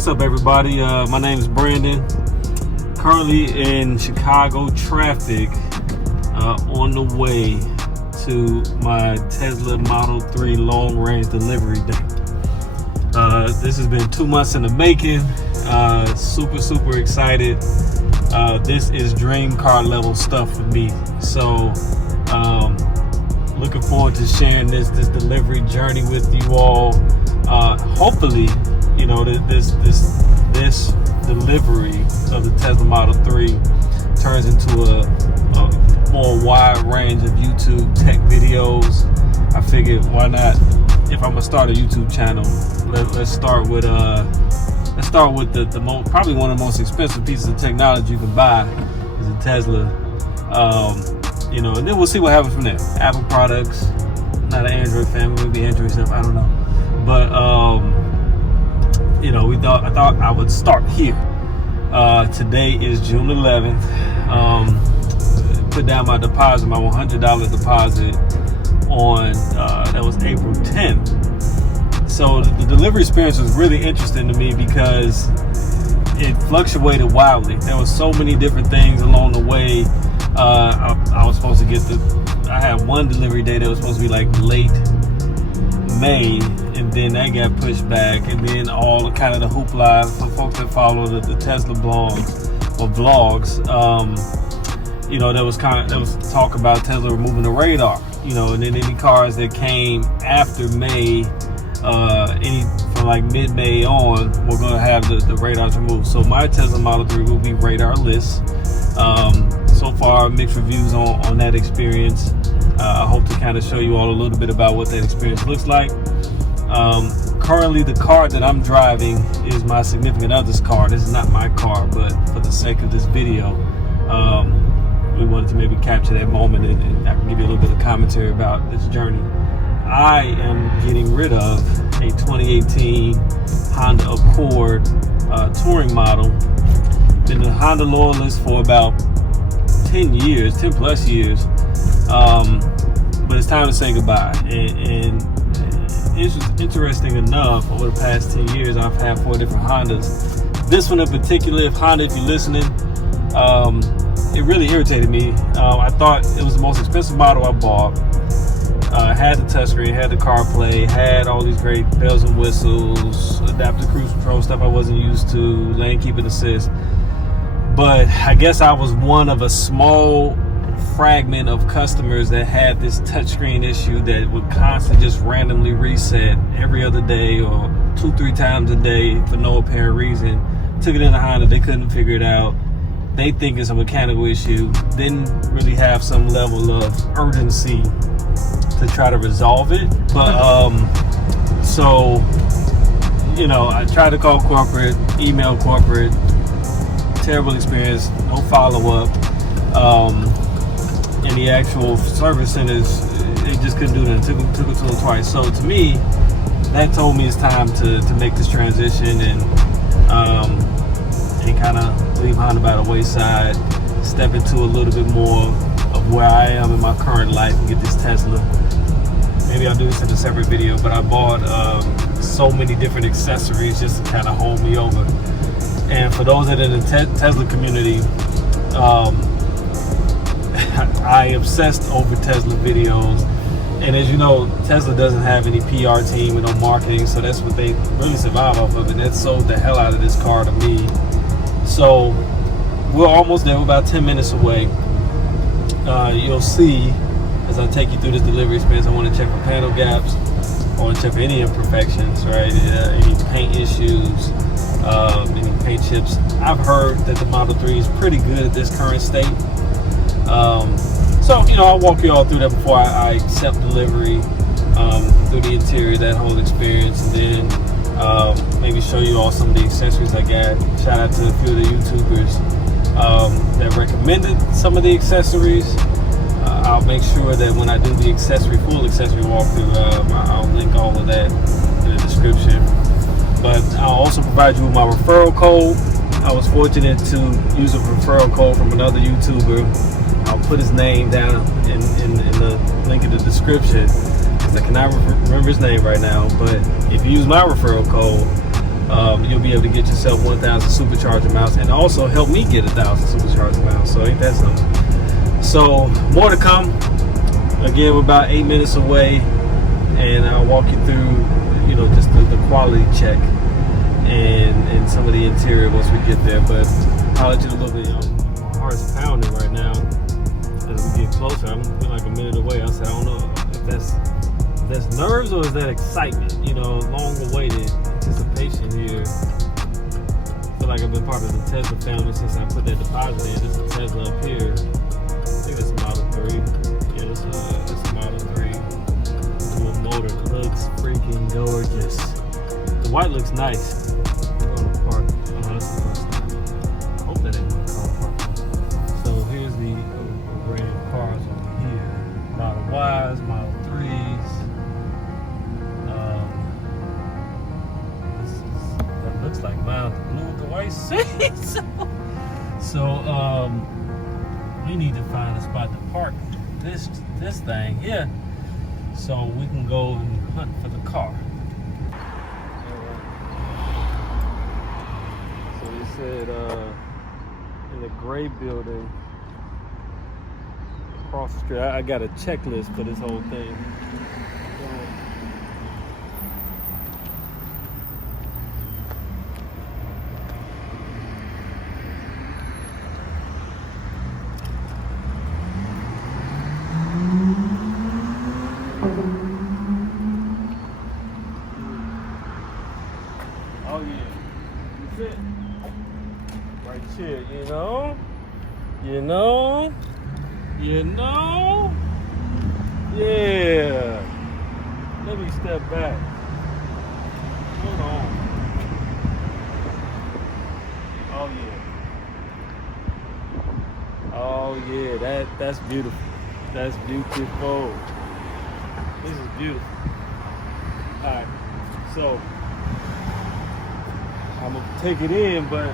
what's up, everybody? My name is Brandon. Currently in Chicago traffic, on the way to my Tesla Model 3 long-range delivery day. This has been 2 months in the making. Super excited. This is dream car level stuff for me. So, looking forward to sharing this delivery journey with you all. Hopefully, you know, this delivery of the Tesla Model 3 turns into a more wide range of YouTube tech videos. I figured, why not? If I'm gonna start a YouTube channel, let's start with the most, probably one of the most expensive pieces of technology you can buy is a Tesla. You know, and then we'll see what happens from there. Apple products, not an Android fan, maybe Android stuff, I don't know. But you know, I thought I would start here. Today is June 11th. Put down my deposit, my $100 deposit on that was April 10th. So the delivery experience was really interesting to me because it fluctuated wildly. There were so many different things along the way. I was supposed to get I had one delivery day that was supposed to be like late May, and then that got pushed back, and then all kind of the hoopla for folks that follow the Tesla blogs or vlogs. You know, there was talk about Tesla removing the radar. You know, and then any cars that came after May, from like mid-May on, we're going to have the radars removed. So my Tesla Model 3 will be radarless. So far, mixed reviews on that experience. I hope to kind of show you all a little bit about what that experience looks like. Currently, the car that I'm driving is my significant other's car. This is not my car, but for the sake of this video, we wanted to maybe capture that moment, and I can give you a little bit of commentary about this journey. I am getting rid of a 2018 Honda Accord touring model. Been a Honda loyalist for about 10 plus years. But it's time to say goodbye. And it's just interesting enough, over the past 10 years, I've had 4 different Hondas. This one in particular, if Honda, if you're listening, it really irritated me. I thought it was the most expensive model I bought. Had the touchscreen, had the CarPlay, had all these great bells and whistles, adaptive cruise control stuff I wasn't used to, lane keeping assist. But I guess I was one of a small fragment of customers that had this touchscreen issue that would constantly just randomly reset every other day or 2-3 times a day for no apparent reason. Took it in a Honda, they couldn't figure it out. They think it's a mechanical issue. Didn't really have some level of urgency to try to resolve it. But so, you know, I tried to call corporate, email corporate. Terrible experience, no follow-up. And the actual service centers, they just couldn't do that. Took it to them twice. So to me, that told me it's time to make this transition and kind of leave Honda by the wayside, step into a little bit more of where I am in my current life and get this Tesla. Maybe I'll do this in a separate video, but I bought so many different accessories just to kind of hold me over. And for those that are in the Tesla community, I obsessed over Tesla videos. And as you know, Tesla doesn't have any PR team and no marketing, so that's what they really survive off of. And that sold the hell out of this car to me. So we're almost there. We're about 10 minutes away. You'll see as I take you through this delivery experience. I want to check for panel gaps. I want to check for any imperfections, right? Any paint issues. Any paint chips. I've heard that the Model 3 is pretty good at this current state. So, you know, I'll walk you all through that before I accept delivery, through the interior, that whole experience, and then maybe show you all some of the accessories I got. Shout out to a few of the YouTubers that recommended some of the accessories. I'll make sure that when I do the full accessory walkthrough, I'll link all of that in the description. But I'll also provide you with my referral code. I was fortunate to use a referral code from another YouTuber. I'll put his name down in the link in the description, because I cannot remember his name right now. But if you use my referral code, you'll be able to get yourself 1,000 supercharger miles, and also help me get 1,000 supercharger miles. So ain't that something? So more to come. Again, we're about 8 minutes away, and I'll walk you through, you know, just the quality check and some of the interior once we get there. But I'll let you a little bit. My heart's pounding right now as we get closer. I'm feeling like a minute away. I said, I don't know if that's nerves or is that excitement? You know, long awaited anticipation here. I feel like I've been part of the Tesla family since I put that deposit in. This is a Tesla up here. I think it's a Model 3. Yeah, it's a Model 3. Dual motor. Looks freaking gorgeous. The white looks nice. We're going to park. I hope that ain't my car park. So here's the array of cars over here. Model Ys, Model 3s. That looks like mine. The blue with the white seats. So we need to find a spot to park this thing here, so we can go and hunt for the car. So they said in the gray building across the street. I got a checklist for this whole thing. Oh yeah, that's it. Right here, you know, yeah. Let me step back. Hold on. Oh yeah, that's beautiful. That's beautiful. This is beautiful. All right, so I'm gonna take it in, but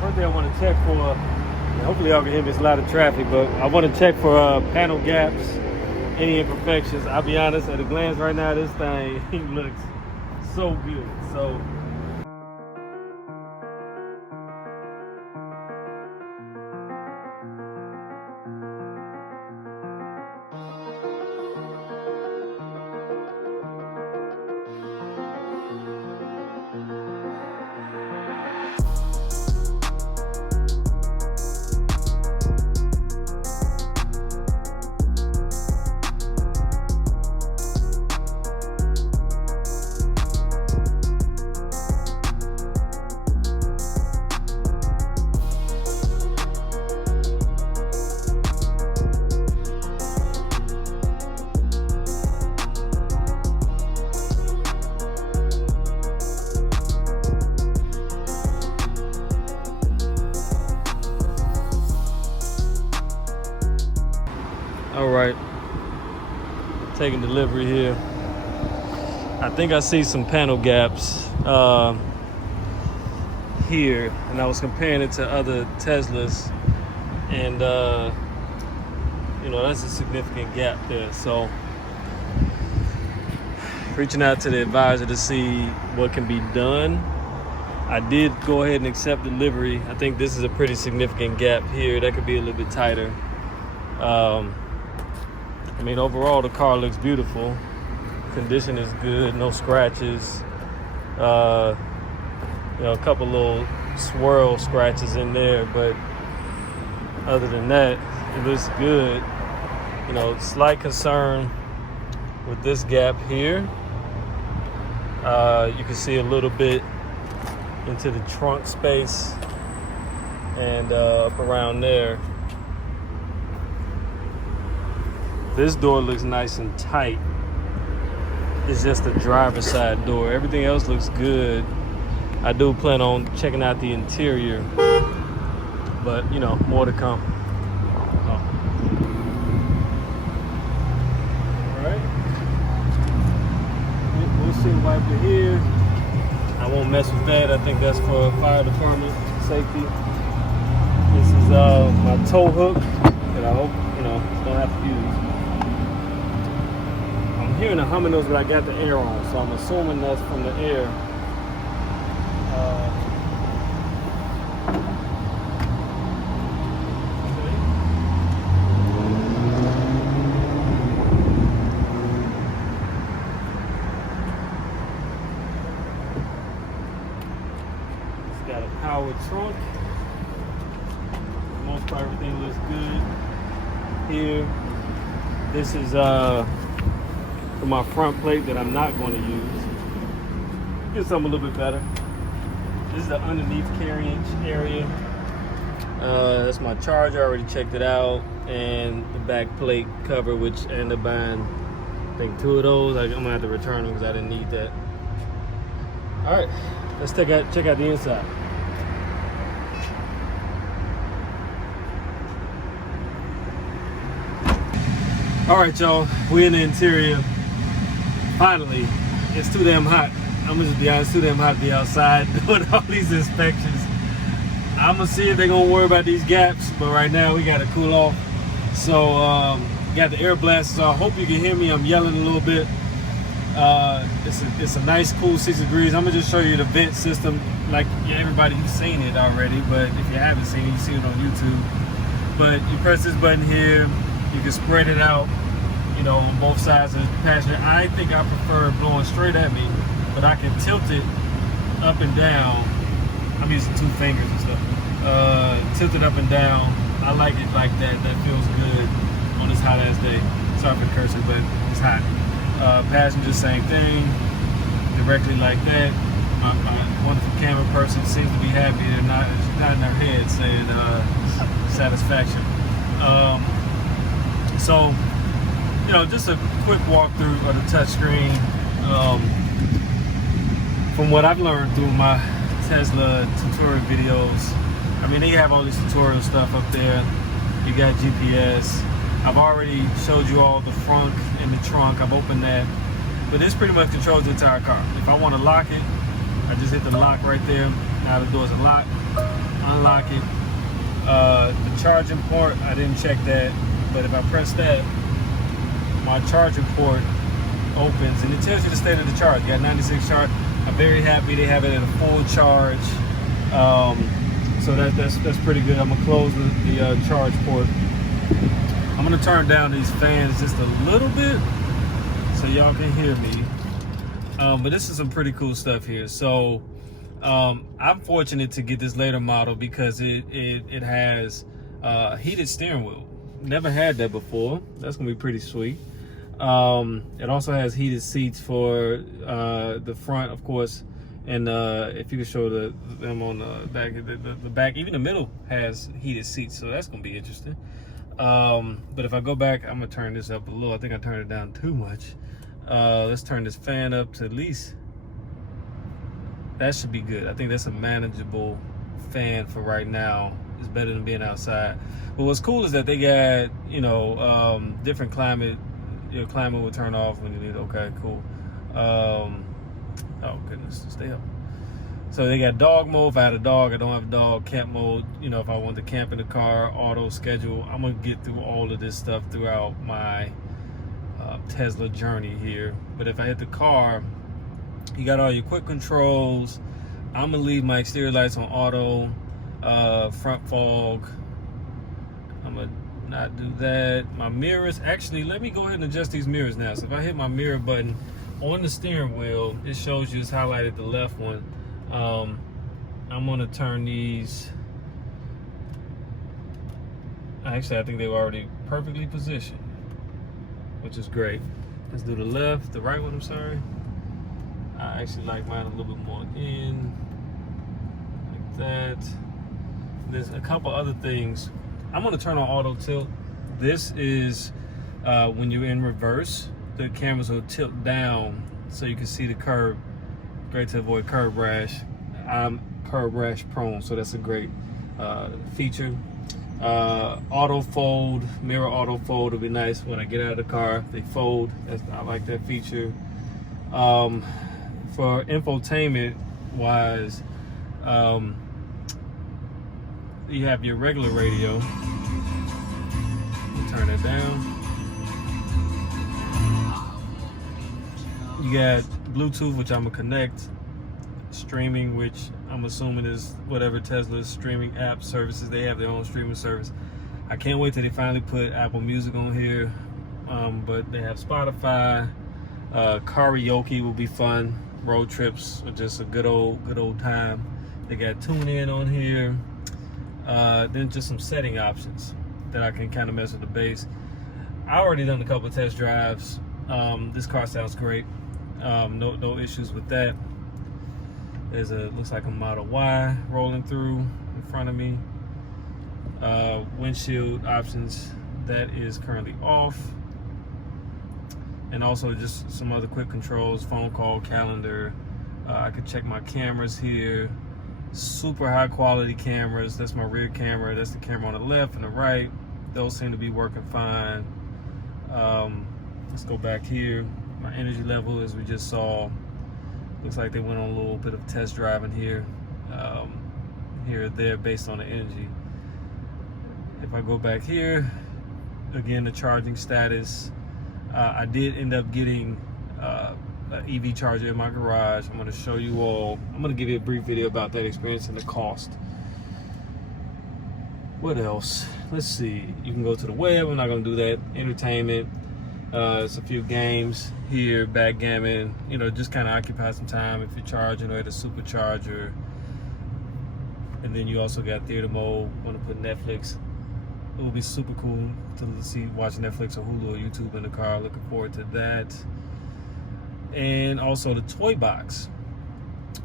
first thing I want to check for, hopefully y'all can hear me, it's a lot of traffic, but I want to check for panel gaps, any imperfections. I'll be honest, at a glance right now, this thing looks so good. So all right, taking delivery here. I think I see some panel gaps here, and I was comparing it to other Teslas, and you know, that's a significant gap there. So reaching out to the advisor to see what can be done. I did go ahead and accept delivery. I think this is a pretty significant gap here. That could be a little bit tighter. I mean, overall, the car looks beautiful. Condition is good, no scratches. You know, a couple little swirl scratches in there, but other than that, it looks good. You know, slight concern with this gap here. You can see a little bit into the trunk space and up around there. This door looks nice and tight. It's just the driver's side door. Everything else looks good. I do plan on checking out the interior, but you know, more to come. All right. Windshield wiper here. I won't mess with that. I think that's for fire department safety. This is my tow hook that I hope, you know, don't have to use. I'm hearing a humming noise, but I got the air on, so I'm assuming that's from the air. Got a powered trunk. For the most part, everything looks good here. This is for my front plate that I'm not going to use. Get something a little bit better. This is the underneath carriage area. That's my charger. I already checked it out, and the back plate cover, which I ended up buying, I think 2 of those. I'm gonna have to return them because I didn't need that. All right, let's check out the inside. All right, y'all, we in the interior. Finally, it's too damn hot. I'm gonna just be honest, too damn hot to be outside doing all these inspections. I'm gonna see if they're gonna worry about these gaps, but right now we gotta cool off. So, got the air blasters on. Hope you can hear me. I'm yelling a little bit. It's a nice, cool 6 degrees. I'm gonna just show you the vent system. Like, yeah, everybody who's seen it already, but if you haven't seen it, you see it on YouTube. But you press this button here. You can spread it out, you know, on both sides of the passenger. I think I prefer blowing straight at me, but I can tilt it up and down. I'm using 2 fingers and stuff. Tilt it up and down. I like it like that. That feels good on this hot ass day. Sorry for cursing, but it's hot. Passenger, same thing. Directly like that. My wonderful camera person seems to be happy. They're not in their head saying satisfaction. So, you know, just a quick walkthrough of the touchscreen. From what I've learned through my Tesla tutorial videos, I mean, they have all this tutorial stuff up there. You got GPS. I've already showed you all the front and the trunk. I've opened that. But this pretty much controls the entire car. If I want to lock it, I just hit the lock right there. Now the doors are locked. Unlock it. The charging port, I didn't check that. But if I press that, my charging port opens and it tells you the state of the charge. You got 96 charge. I'm very happy they have it at a full charge. So that's pretty good. I'm gonna close the charge port. I'm gonna turn down these fans just a little bit so y'all can hear me. But this is some pretty cool stuff here. So I'm fortunate to get this later model because it has heated steering wheel. Never had that before. That's gonna be pretty sweet. It also has heated seats for the front, of course, and if you can show them on the back, the back, even the middle has heated seats, so that's gonna be interesting. But if I go back, I'm gonna turn this up a little. I think I turned it down too much. Let's turn this fan up to at least, that should be good. I think that's a manageable fan for right now. It's better than being outside. But what's cool is that they got, you know, different climate. Your climate will turn off when you need. Okay, cool. Oh goodness, stay up. So they got dog mode. If I had a dog, I don't have a dog. Camp mode. You know, if I want to camp in the car, auto schedule. I'm gonna get through all of this stuff throughout my Tesla journey here. But if I hit the car, you got all your quick controls. I'm gonna leave my exterior lights on auto. Front fog, I'm gonna not do that. My mirrors, actually, let me go ahead and adjust these mirrors now. So if I hit my mirror button on the steering wheel, it shows you it's highlighted the left one. I'm gonna turn these, actually I think they were already perfectly positioned, which is great. Let's do the right one, I'm sorry. I actually like mine a little bit more in, like that. There's a couple other things. I'm gonna turn on auto tilt. This is when you're in reverse, the cameras will tilt down so you can see the curb. Great to avoid curb rash. I'm curb rash prone, so that's a great feature. Auto fold, mirror auto fold will be nice when I get out of the car. They fold. I like that feature. For infotainment wise, you have your regular radio. Turn it down. You got Bluetooth, which I'm gonna connect. Streaming, which I'm assuming is whatever Tesla's streaming app services. They have their own streaming service. I can't wait till they finally put Apple Music on here. But they have Spotify. Karaoke will be fun. Road trips are just a good old time. They got TuneIn on here. Then just some setting options that I can kind of mess with the bass. I already done a couple of test drives. This car sounds great. No issues with that. There's looks like a Model Y rolling through in front of me. Windshield options, that is currently off. And also just some other quick controls, phone call, calendar. I could check my cameras here. Super high quality cameras. That's my rear camera. That's the camera on the left and the right. Those seem to be working fine. Let's go back here. My energy level, as we just saw, looks like they went on a little bit of test driving here, here or there based on the energy. If I go back here, again, the charging status. I did end up getting an EV charger in my garage. I'm going to show you all. I'm going to give you a brief video about that experience and the cost. What else? Let's see. You can go to the web. I'm not going to do that. Entertainment. It's a few games here. Backgammon. You know, just kind of occupy some time if you're charging or at a supercharger. And then you also got theater mode. Want to put Netflix. It will be super cool to see, watch Netflix or Hulu or YouTube in the car. Looking forward to that. And also the toy box,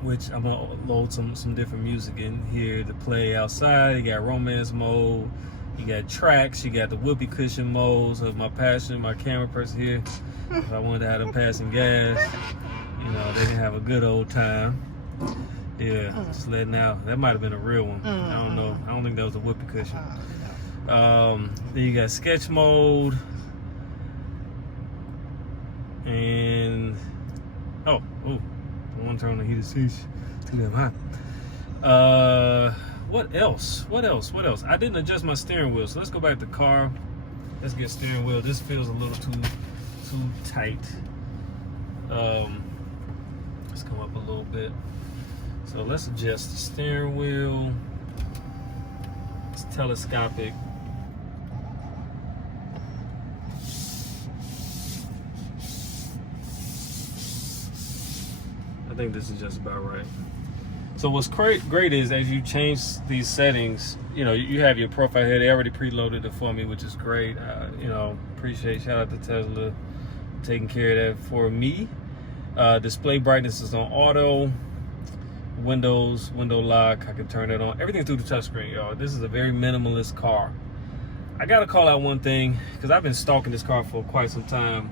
which I'm gonna load some different music in here to play outside. You got romance mode, you got tracks, you got the whoopee cushion modes of my passion, my camera person here. If I wanted to have them passing gas, you know, they can have a good old time. Yeah, just letting out. That might have been a real one. I don't know. I don't think that was a whoopee cushion. Then you got sketch mode, and I want to turn on the heated seats. Too damn hot. What else? I didn't adjust my steering wheel, so let's go back to car. Let's get steering wheel. This feels a little too tight. Let's come up a little bit. So let's adjust the steering wheel. It's telescopic. I think this is just about right. So what's great is as you change these settings, you know, you have your profile here. They already preloaded it for me, which is great. You know, shout out to Tesla taking care of that for me. Display brightness is on auto. Window lock, I can turn it on. Everything through the touchscreen, y'all. This is a very minimalist car. I gotta call out one thing, because I've been stalking this car for quite some time.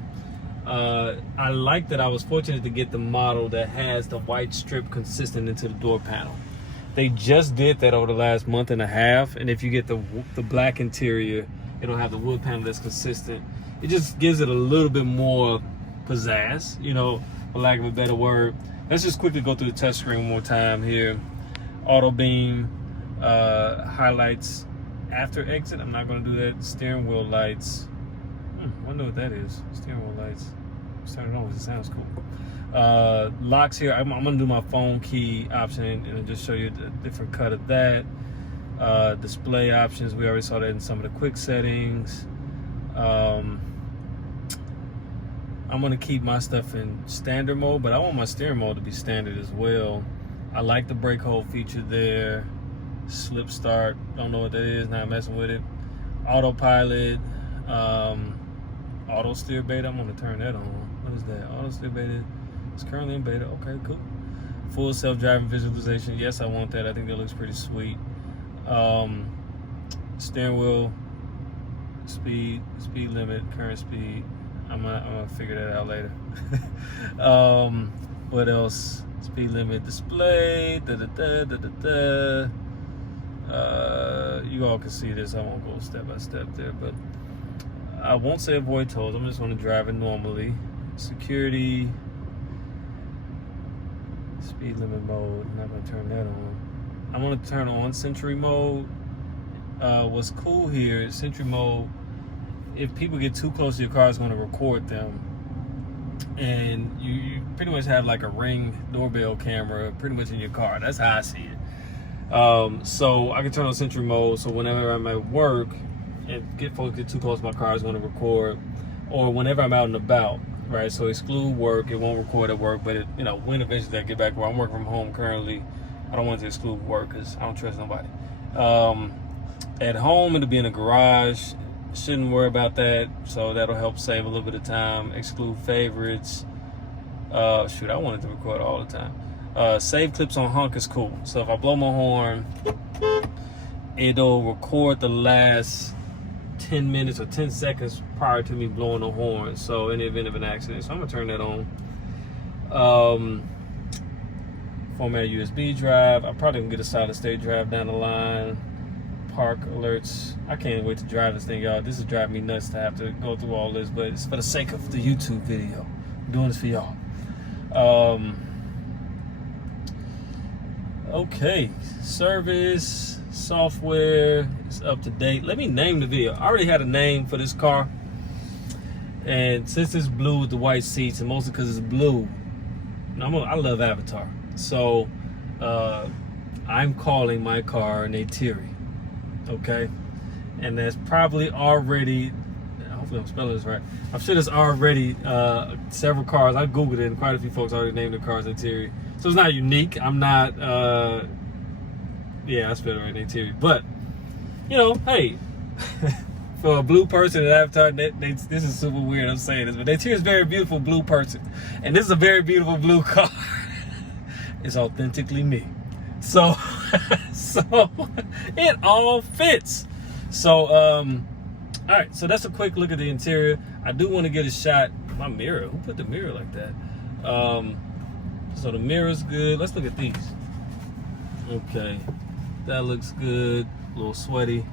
I like that I was fortunate to get the model that has the white strip consistent into the door panel. They just did that over the last month and a half, and if you get the black interior, it'll have the wood panel that's consistent. It just gives it a little bit more pizzazz, you know, for lack of a better word. Let's just quickly go through the touchscreen one more time here. Auto beam, highlights after exit. I'm not going to do that. Steering wheel lights. I wonder what that is. Steering wheel lights. Let's turn it on. It sounds cool. Locks here. I'm going to do my phone key option and I'll just show you the different cut of that. Display options. We already saw that in some of the quick settings. I'm going to keep my stuff in standard mode, but I want my steering mode to be standard as well. I like the brake hold feature there. Slip start, don't know what that is, not messing with it. Autopilot, auto steer beta, I'm going to turn that on. What is that? Auto steer beta, it's currently in beta, okay, cool. Full self-driving visualization, yes, I want that. I think that looks pretty sweet. Steering wheel, speed limit, current speed. I'm gonna figure that out later. What else? Speed limit display. You all can see this. I won't go step by step there, but I won't say avoid tolls. I'm just gonna drive it normally. Security. Speed limit mode. I'm not gonna turn that on. I'm gonna turn on Sentry mode. What's cool here is Sentry mode. If people get too close to your car, it's going to record them. and you pretty much have like a Ring doorbell camera pretty much in your car. That's how I see it. So I can turn on Sentry mode, so whenever I'm at work and folks get too close to my car, it's going to record, or whenever I'm out and about, right? So exclude work, it won't record at work, but it, you know, when eventually I get back where I'm working from home currently, I don't want to exclude work because I don't trust nobody. At home, it'll be in the garage. Shouldn't worry about that, so that'll help save a little bit of time. Exclude favorites. Shoot, I wanted to record all the time. Save clips on honk is cool. So if I blow my horn, it'll record the last 10 minutes or 10 seconds prior to me blowing the horn. So in the event of an accident, so I'm gonna turn that on. Format USB drive. I probably can get a solid state drive down the line. Park alerts. I can't wait to drive this thing, y'all. This is driving me nuts to have to go through all this, but it's for the sake of the YouTube video. I'm doing this for y'all. Okay, service, software is up to date. Let me name the video. I already had a name for this car, and since it's blue with the white seats, and mostly because it's blue, I love Avatar. So I'm calling my car Neytiri. Okay, and that's probably already, hopefully I'm spelling this right, I'm sure there's already several cars. I googled it and quite a few folks already named their cars Neytiri, so it's not unique. I'm not yeah, I spelled it right, Neytiri, but you know, hey, for a blue person at Avatar, this is super weird I'm saying this, but Neytiri is a very beautiful blue person, and this is a very beautiful blue car. It's authentically me. So so it all fits. So all right, so that's a quick look at the interior. I do want to get a shot. My mirror, who put the mirror like that? So the mirror's good. Let's look at these. Okay, that looks good. A little sweaty.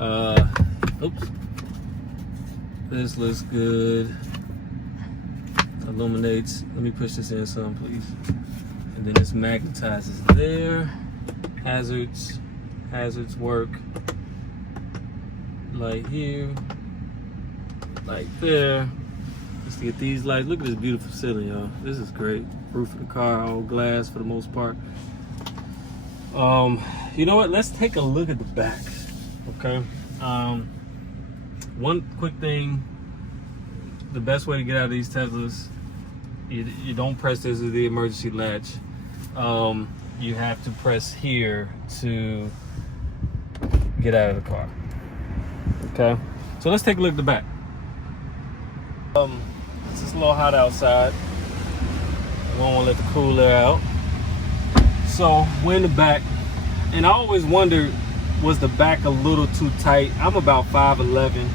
Oops, this looks good. Illuminates. Let me push this in some, please. And then this magnetizes there. Hazards work. Light here, light there. Just to get these lights. Look at this beautiful ceiling, y'all. This is great. Roof of the car, all glass for the most part. You know what? Let's take a look at the back. Okay. One quick thing. The best way to get out of these Teslas, you don't press this as the emergency latch. You have to press here to get out of the car. Okay, so let's take a look at the back. It's just a little hot outside. We don't want to let the cool air out. So we're in the back, and I always wondered, was the back a little too tight? I'm about 5'11".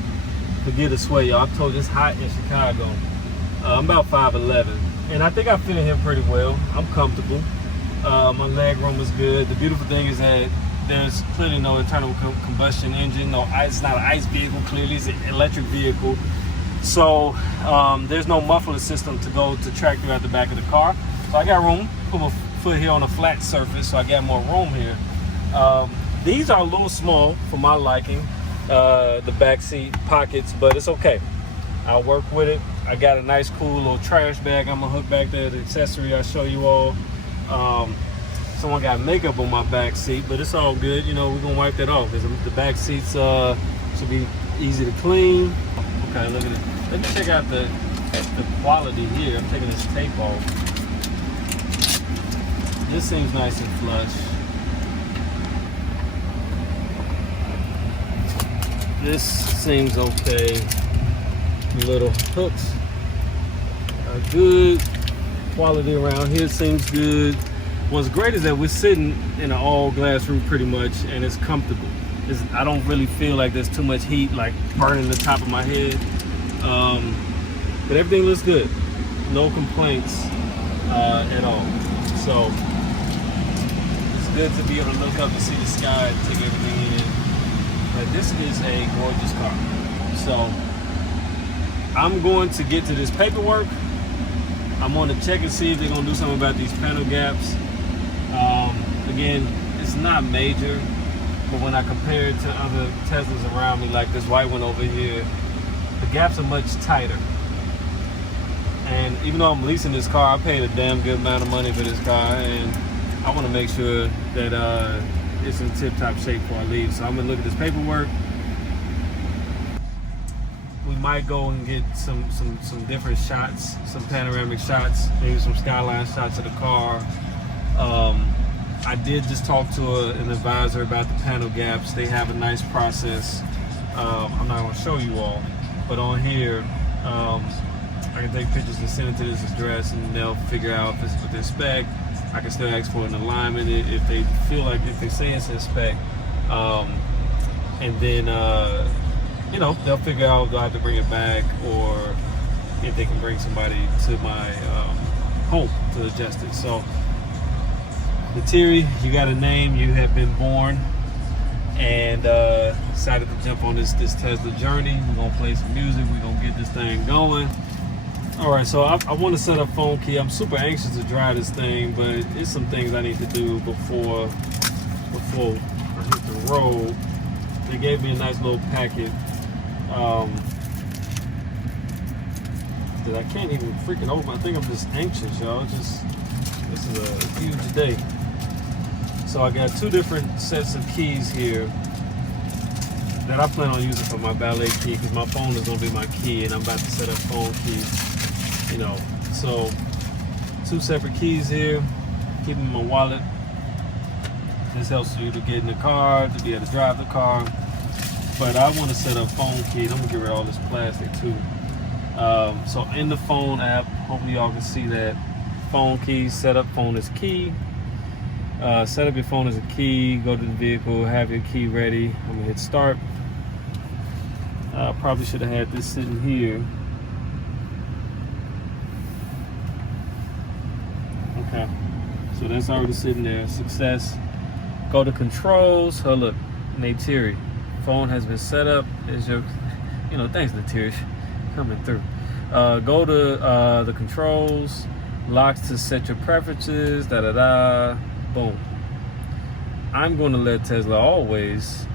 Forget the sweat, y'all. I told you it's hot in Chicago. I'm about 5'11", and I think I fit in here pretty well. I'm comfortable. My leg room is good. The beautiful thing is that there's clearly no internal combustion engine. No, it's not an ICE vehicle. Clearly, it's an electric vehicle. So there's no muffler system to go to track throughout the back of the car. So I got room. Put my foot here on a flat surface, so I got more room here. These are a little small for my liking, the back seat pockets, but it's okay. I'll work with it. I got a nice, cool little trash bag I'm gonna hook back there. The accessory I'll show you all. Someone got makeup on my back seat, but it's all good. You know, we're gonna wipe that off because the back seats should be easy to clean. Okay, look at it. Let me check out the quality here. I'm taking this tape off. This seems nice and flush. This seems okay. Little hooks are good. Quality around here seems good. What's great is that we're sitting in an all glass room pretty much, and it's comfortable. I don't really feel like there's too much heat like burning the top of my head. But everything looks good. No complaints at all. So it's good to be able to look up and see the sky and take everything in. But this is a gorgeous car. So I'm going to get to this paperwork. I'm going to check and see if they're going to do something about these panel gaps. Again, it's not major, but when I compare it to other Teslas around me, like this white one over here, the gaps are much tighter. And even though I'm leasing this car, I paid a damn good amount of money for this car, and I want to make sure that it's in tip-top shape before I leave. So I'm gonna look at this paperwork. We might go and get some different shots, some panoramic shots, maybe some skyline shots of the car. I did just talk to an advisor about the panel gaps. They have a nice process. I'm not gonna show you all, but on here, I can take pictures and send it to this address, and they'll figure out if it's within spec. I can still ask for an alignment if they feel like, if they say it's in spec. And then, you know, they'll figure out if I have to bring it back, or if they can bring somebody to my home to adjust it. So, Lettieri, you got a name, you have been born, and decided to jump on this Tesla journey. We're gonna play some music, we're gonna get this thing going. All right, so I want to set up phone key. I'm super anxious to drive this thing, but it's some things I need to do before I hit the road. They gave me a nice little packet that I can't even freaking open. I think I'm just anxious, y'all. This is a huge day. So I got 2 different sets of keys here that I plan on using for my valet key, because my phone is gonna be my key, and I'm about to set up phone keys. You know, so 2 separate keys here. Keep them in my wallet. This helps you to get in the car, to be able to drive the car. But I want to set up phone keys. I'm gonna get rid of all this plastic too. So in the phone app, hopefully y'all can see that. Phone keys, set up phone as key. Set up your phone as a key. Go to the vehicle, have your key ready. I'm gonna hit start. Probably should have had this sitting here. Okay, so that's already sitting there. Success. Go to controls. Oh look, Lettieri. Phone has been set up. Is your, you know, thanks Lettieri, coming through. Go to the controls. Locks to set your preferences. Da da da. Boom. I'm going to let Tesla always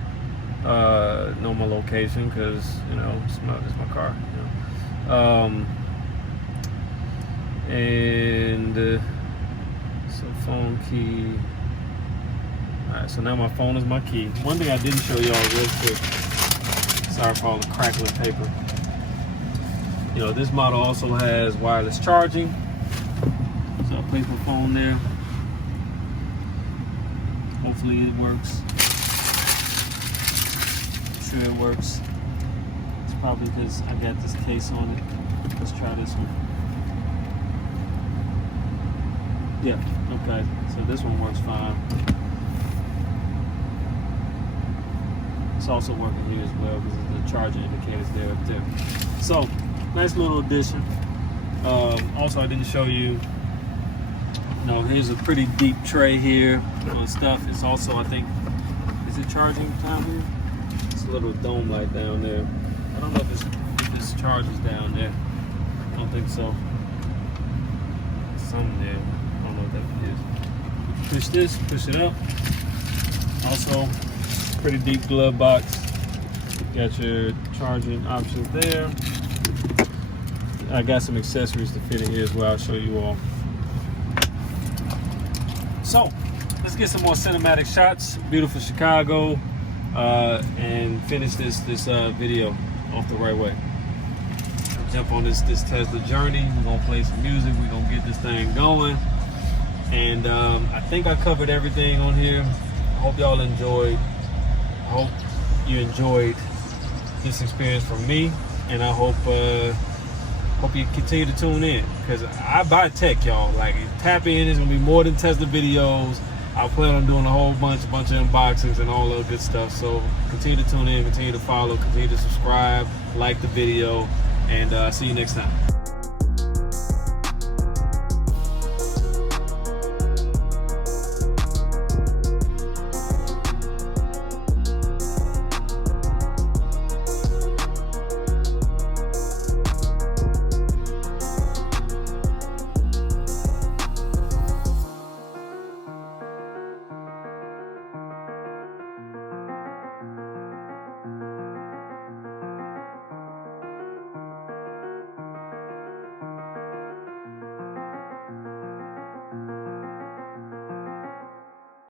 know my location, because you know it's my car. You know. And so phone key. All right, so now my phone is my key. One thing I didn't show y'all real quick. Sorry for all the crackling paper. You know, this model also has wireless charging. So I'll place my phone there. Hopefully it works. I'm sure it works. It's probably because I got this case on it. Let's try this one. Yeah, okay. So this one works fine. It's also working here as well, because the charger indicator's there up there. So, nice little addition. Also, I didn't show you, here's a pretty deep tray here on stuff. It's also, I think, is it charging down here? It's a little dome light down there. I don't know if this charges down there. I don't think so. Something there. I don't know what that is. Push this, push it up. Also, pretty deep glove box. Got your charging options there. I got some accessories to fit in here as well. I'll show you all. So let's get some more cinematic shots. Beautiful Chicago, and finish this video off the right way. Jump on this Tesla journey. We're gonna play some music. We're gonna get this thing going. And I think I covered everything on here. I hope y'all enjoyed. I hope you enjoyed this experience from me, and I hope you continue to tune in, because I buy tech, y'all. Like, tap in. There's gonna be more than Tesla videos. I plan on doing a whole bunch of unboxings and all that good stuff. So continue to tune in, continue to follow, continue to subscribe, like the video, and see you next time.